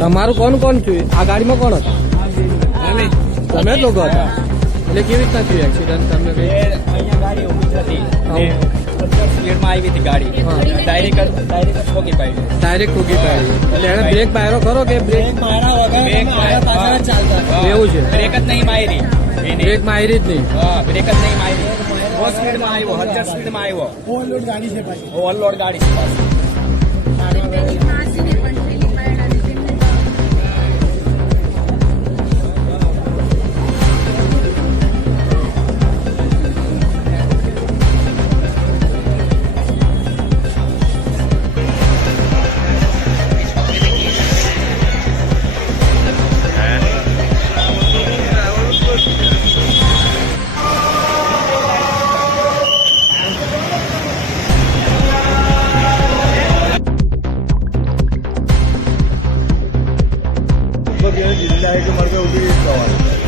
તમારું કોણ કોણ થયું? આ ગાડીમાં કોણ હતા? તમે જ લોકો હતા? એટલે કેવી રીતના થયું એક્સિડન્ટ તમને કઈ? અહીંયા ગાડી ઊભી હતી. સ્પીડમાં આવી હતી ગાડી. ડાયરેક્ટ ડાયરેક્ટ ઠોકી પાડી. ડાયરેક્ટ ઠોકી પાડી. એટલે એને બ્રેક માર્યો ખરો કે બ્રેક બ્રેક માર્યા એવું છે. બ્રેક જ નહીં મારી. બ્રેક મારી જ નહીં. હા બ્રેક જ નહીં મારી. બહુ સ્પીડમાં આવ્યો હજાર સ્પીડમાં આવ્યો. ઓવરલોડ ગાડી છે પાછી ઓવરલોડ ગાડી છે પાછી. Thank you. લગભગ એને જિલ્લા કે મારે ઊભી રહેવાનું